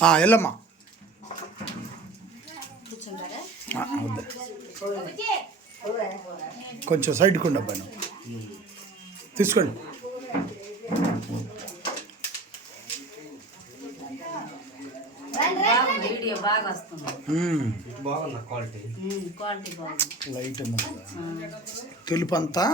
వెళ్ళమ్మా. కొంచెం సైడ్కి ఉండబ్బా నువ్వు తీసుకోండి. వీడియో బాగా వస్తుంది. బాగుంది క్వాలిటీ బాగుంది. లైట్ ఉంది తెలుపు అంతా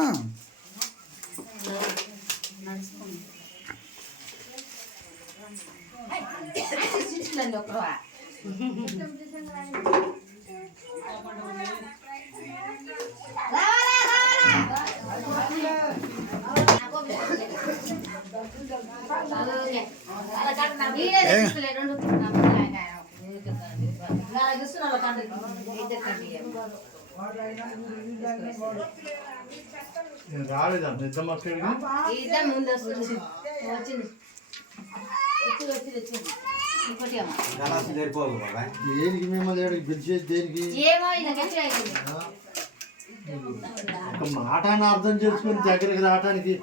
రాలేదా నిద్ర ముందు వచ్చింది దేనికి మిమ్మల్ని పిలిచేది దేనికి? ఒక మాట అర్థం చేసుకుని దగ్గరికి రావటానికి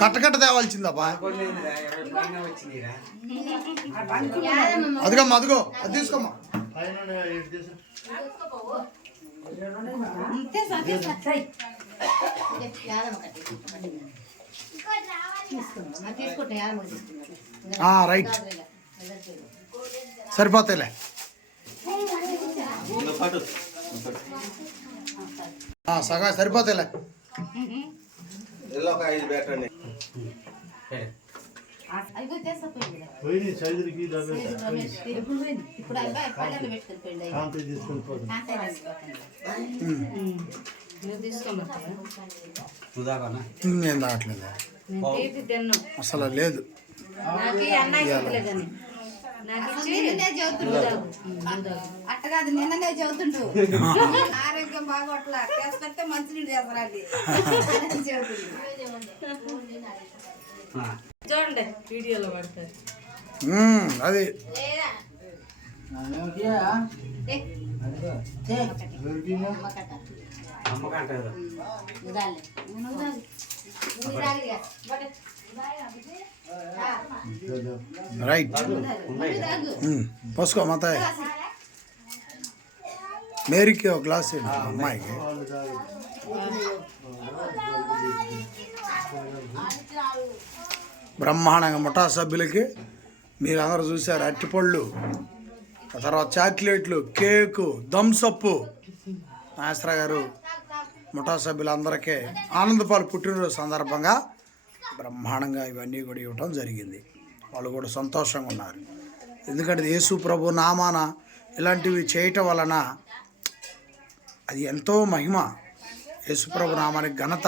కట్ట తేవాల్సిందబ్బా. అదిగమ్మా అదిగో అది తీసుకోమ్మా. రైట్ సరిపోతాయిలే. సగా సరిపోతాయిలే. సైజుకి నేను రావట్లేదు అసలు లేదు. అట్ట కాదు నిన్ననే చదువుతుండు ఆరోగ్యం బాగోట్లా చేసుకొస్తే మంచి నీళ్ళు చేస్తారండి చూడండి వీడియోలో పడతారు. అది రైట్ పోసుకో మత మేరీకి ఒక గ్లాస్ అమ్మాయికి. బ్రహ్మాండంగా ముఠా సభ్యులకి మీరందరూ చూశారు. అరటిపళ్ళు, తర్వాత చాక్లెట్లు, కేకు, థమ్సప్పు. నాగేశ్వర గారు ముఠా సభ్యులందరికీ ఆనందపాలు పుట్టినరోజు సందర్భంగా బ్రహ్మాండంగా ఇవన్నీ కూడా ఇవ్వటం జరిగింది. వాళ్ళు కూడా సంతోషంగా ఉన్నారు. ఎందుకంటే యేసు ప్రభు నామాన ఇలాంటివి చేయటం వలన అది ఎంతో మహిమ. యేసు ప్రభు నామానికి ఘనత.